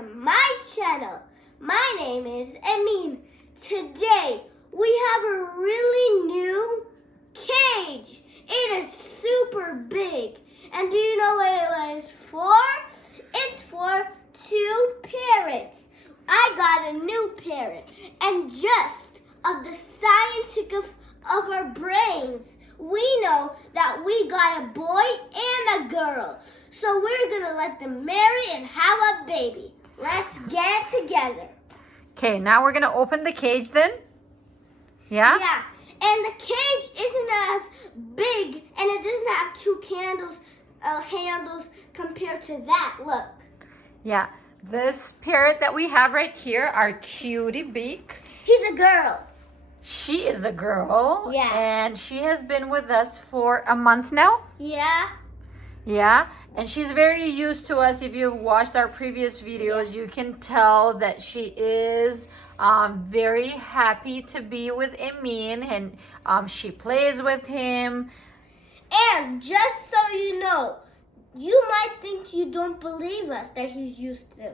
to my channel. My name is Emin. Today we have a really new cage. It is super big. And do you know what it was for? It's for two parrots. I got a new parrot. And just of the science of our brains, we know that we got a boy and a girl. So we're gonna let them marry and have a baby. Let's get it together. Okay, now we're gonna open the cage then? Yeah? Yeah, and the cage isn't as big and it doesn't have two handles compared to that. Look. Yeah, this parrot that we have right here, our cutie beak. He's a girl. She is a girl. Yeah. And she has been with us for a month now. Yeah. Yeah, and she's very used to us. If you watched our previous videos, you can tell that she is very happy to be with Emin, and she plays with him. And just so you know, you might think you don't believe us that he's used to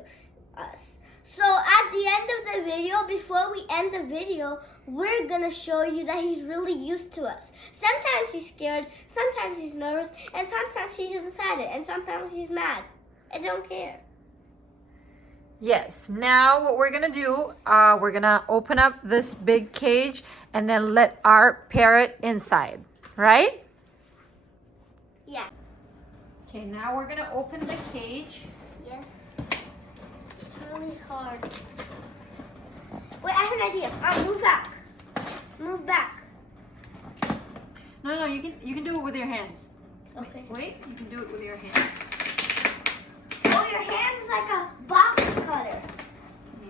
us. So at the end of the video, before we end the video, we're gonna show you that he's really used to us. Sometimes he's scared, sometimes he's nervous, and sometimes he's excited, and sometimes he's mad. I don't care. Yes, now what we're gonna do, we're gonna open up this big cage and then let our parrot inside, right? Yeah. Okay, now we're gonna open the cage. Yes. It's really hard. Wait, I have an idea. Move back. Move back. No, you can do it with your hands. Okay. Wait, you can do it with your hands. Oh, your hands is like a box cutter.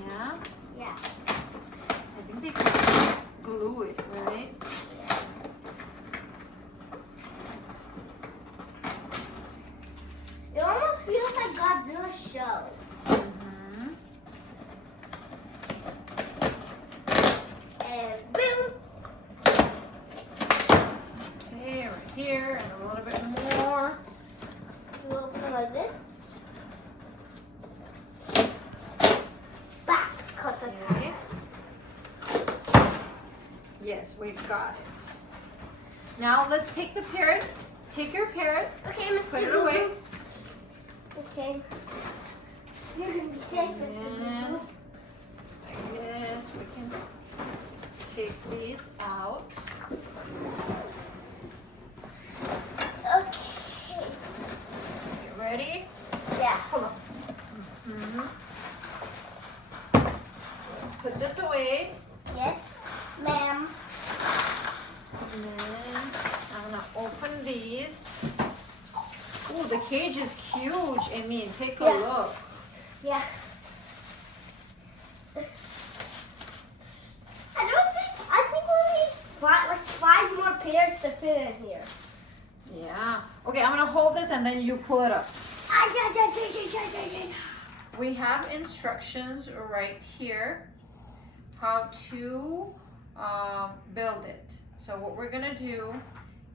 Yeah. Yeah. I think they can glue it, right? It almost feels like Godzilla's show. Mm-hmm. And boom. Okay, right here, and a little bit more. You open it like this. Box cutter. Okay. Yes, we've got it. Now let's take the parrot. Take your parrot. Okay, Mr. Put it Boo-Boo. away. Okay. You're gonna be safe, Mr. And Boo-Boo. like this, we can take these out. Okay. You ready? Yeah. Hold on. Mm-hmm. Let's put this away. Yes, ma'am. And then I'm gonna open these. Oh, the cage is huge. I mean, take a Yeah. look. Yeah. I think we need five more parrots to fit in here. Yeah. Okay, I'm gonna hold this and then you pull it up. We have instructions right here how to build it. So what we're gonna do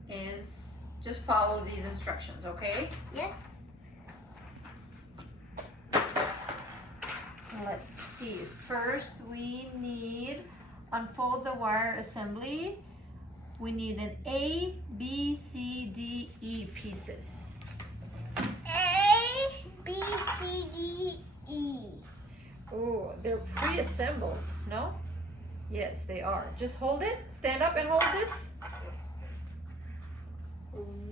is just follow these instructions, okay? Yes. Let's see. First, we need unfold the wire assembly. We need an A, B, C, D, E pieces. A, B, C, D, E. Oh, they're pre-assembled, no? Yes, they are. Just hold it. Stand up and hold this.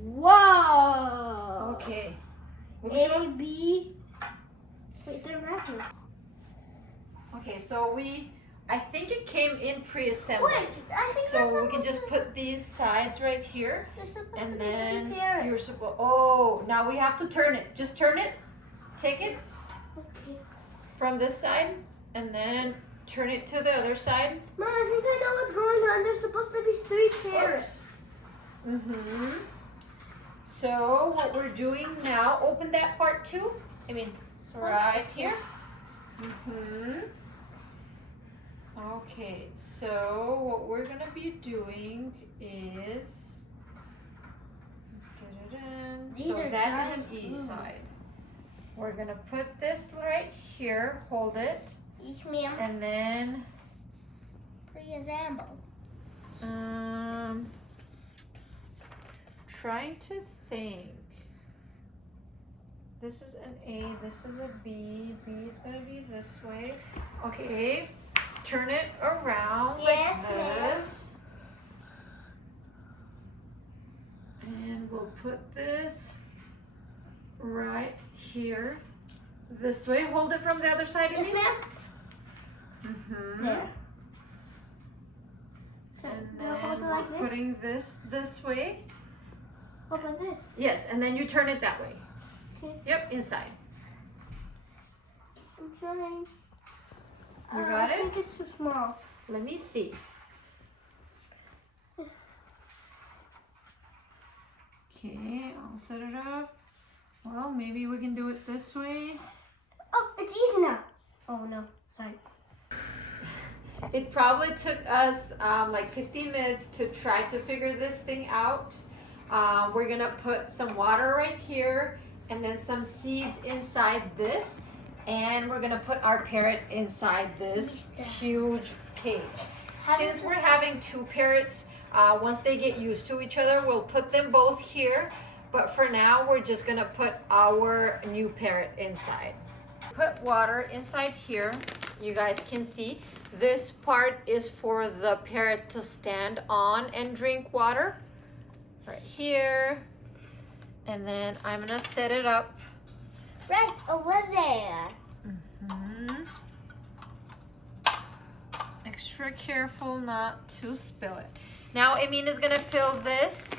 Whoa. Okay. A, B. Wait, they're right here. Okay, so I think it came in pre-assembled. Wait, I think So we can just put these sides right here. And then you're supposed, oh, now we have to turn it. Just turn it. Take it Okay. from this side and then turn it to the other side. Mom, I think I know what's going on. There's supposed to be 3 parrots. Mm-hmm. So what we're doing now, open that part too. I mean, right here. Mm-hmm. Okay, so what we're gonna be doing is, These so are that is giant an E blue. side. we're gonna put this right here, hold it, Yes, ma'am. and then Preamble. trying to think. This is an A, this is a B. B is gonna be this way. Okay, turn it around Yes, like ma'am. this. And we'll put this right here. This way. Hold it from the other side. Yes, ma'am. Mm-hmm. There. And Now then hold it we're like this. putting this way. Hold like this. Yes, and then you turn it that way. Okay. Yep, inside. I'm trying. You got I it? think it's too small. Let me see. Okay, I'll set it up. Well, maybe we can do it this way. Oh, it's easy now. Oh no, sorry. It probably took us like 15 minutes to try to figure this thing out. We're gonna put some water right here and then some seeds inside this. And we're gonna put our parrot inside this huge cage. Since we're having two parrots, once they get used to each other, we'll put them both here. But for now, we're just gonna put our new parrot inside. Put water inside here. You guys can see this part is for the parrot to stand on and drink water. Right here. And then I'm gonna set it up Right over there. Extra careful not to spill it. Now Emin is gonna fill this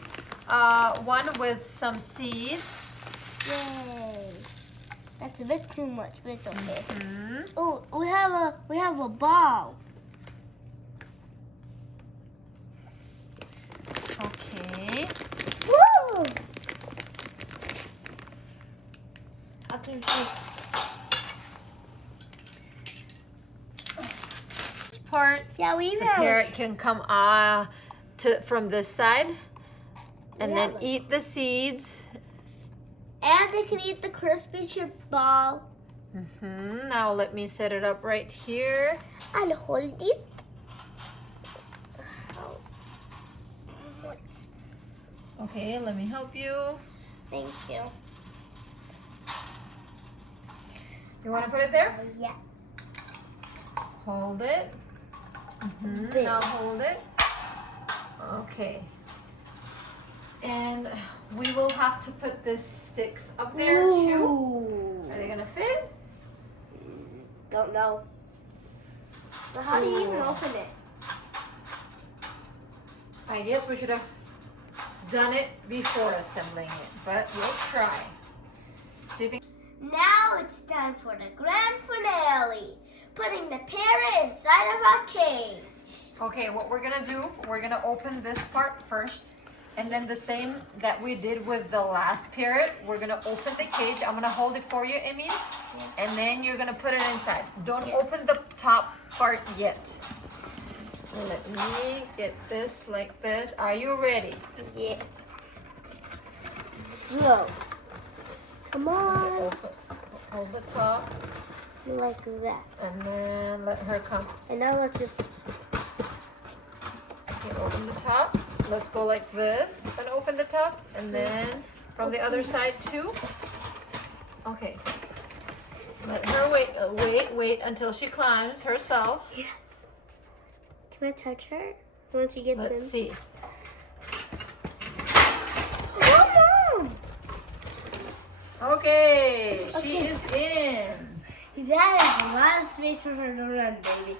one with some seeds. Yay. That's a bit too much, but it's okay. Oh, we have a ball. Okay. Woo! I can see. This part, Yeah, we the know. parrot can come from this side and then Yeah. eat the seeds. And they can eat the crispy chip ball. Now let me set it up right here. I'll hold it. Okay, let me help you. Thank you. You want to put it there? Yeah. Hold it. Big. Now hold it. Okay. And we will have to put the sticks up there too. Ooh. Are they gonna fit? Don't know. But how do you even open it? I guess we should have done it before assembling it, but we'll try. Do you think? Now it's time for the grand finale. Putting the parrot inside of our cage. Okay, what we're gonna do, we're gonna open this part first. And then the same that we did with the last parrot, we're gonna open the cage. I'm gonna hold it for you, Emin. And then you're gonna put it inside. Don't open the top part yet. Let me get this like this. Are you ready? Yeah. Slow. Come on. Hold the top Like that. and then let her come. And now let's just. Okay, open the top. Let's go like this and open the top. And then from the other side too. Okay. Let her wait until she climbs herself. Yeah. Can I touch her once she gets in? Let's see. Oh, Mom! Okay, she Okay. is in. That is a lot of space for her to run, baby.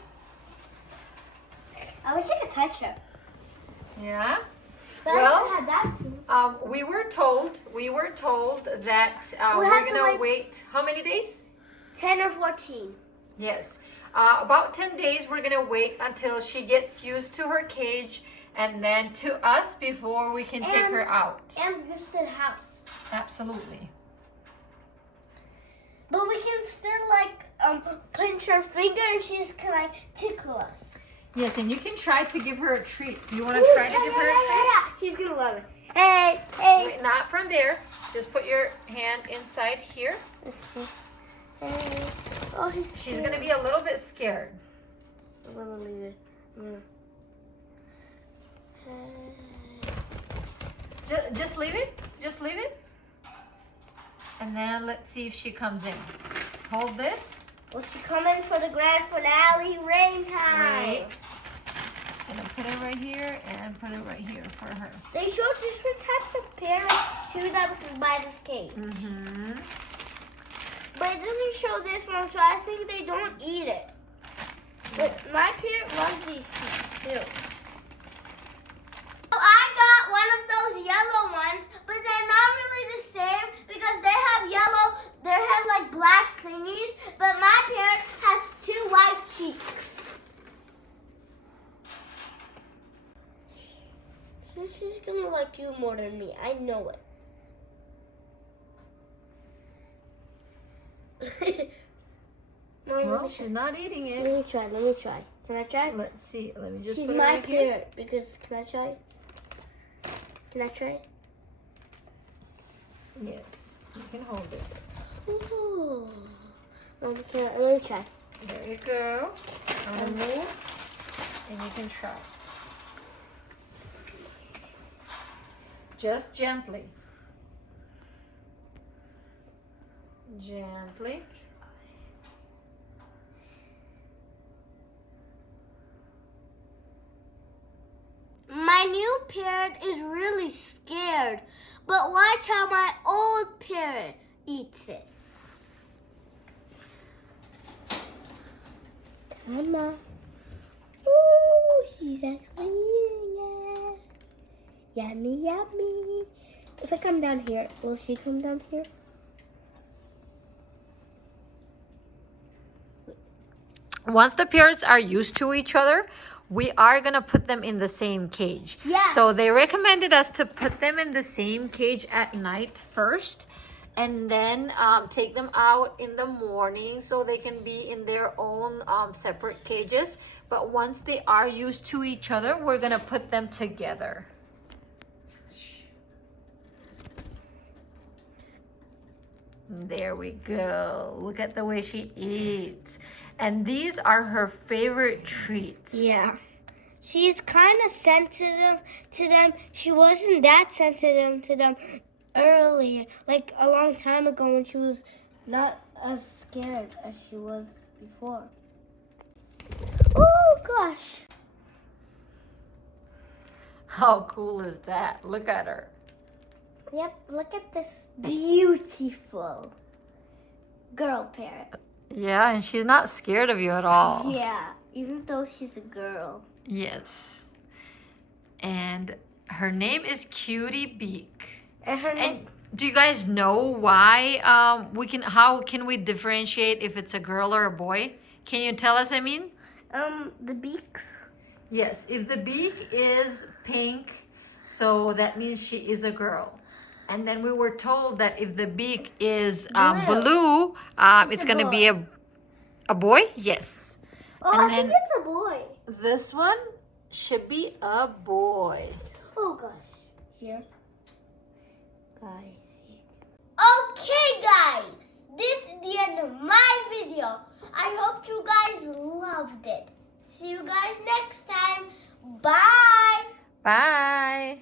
I wish I could touch her. Yeah. But Well, I still had that too. We were told that We we're have to gonna wait- wait how many days? 10 or 14. Yes. About 10 days, we're gonna wait until she gets used to her cage and then to us before we can take And- her out. And just the house. Absolutely. But we can still pinch her finger and she's can tickle us. Yes, and you can try to give her a treat. Do you want to try to give her a treat? He's gonna love it. Hey, hey. Wait, not from there. Just put your hand inside here. Hey. Oh, She's gonna be a little bit scared. I'm gonna leave it. Just leave it. Just leave it. And then let's see if she comes in. Hold this. Will she come in for the grand finale rain time? Wait. Just gonna put it right here and put it right here for her. They show different types of parrots too that we can buy this cage. Mm-hmm. But it doesn't show this one, so I think they don't eat it. But my parrot loves these treats too. So I got one of those yellow ones, but they're not really the same because they have yellow, they have like black thingies, but my parrot has 2 white cheeks. So she's gonna like you more than me, I know it. Mom, Well, she's not eating it. let me try. Can I try? Let's see. Let me just She's put it my right here. parrot because can I try? Can I try? Yes. You can hold this. Ooh. Let me try. There you go. I'm gonna move, and you can try. Just gently. Gently. My new parrot is really scared, but watch how my old parrot eats it. Come on. Ooh, she's actually eating it. Yummy, yummy. If I come down here, will she come down here? Once the parrots are used to each other, we are going to put them in the same cage. Yeah. So they recommended us to put them in the same cage at night first, and then take them out in the morning so they can be in their own separate cages. But once they are used to each other, we're going to put them together. There we go. Look at the way she eats. And these are her favorite treats. Yeah. She's kind of sensitive to them. She wasn't that sensitive to them earlier, like a long time ago when she was not as scared as she was before. Oh gosh. How cool is that? Look at her. Yep, look at this beautiful girl parrot. Yeah, and she's not scared of you at all. Yeah, even though she's a girl. Yes. And her name is Cutie Beak. And her And do you guys know why how can we differentiate if it's a girl or a boy? Can you tell us, Emin? the beaks. Yes, if the beak is pink, so that means she is a girl. And then we were told that if the beak is blue, it's going to be a boy. Yes. Oh, And I think then- it's a boy. This one should be a boy. Oh gosh. Here. Guys. Okay guys. This is the end of my video. I hope you guys loved it. See you guys next time. Bye. Bye.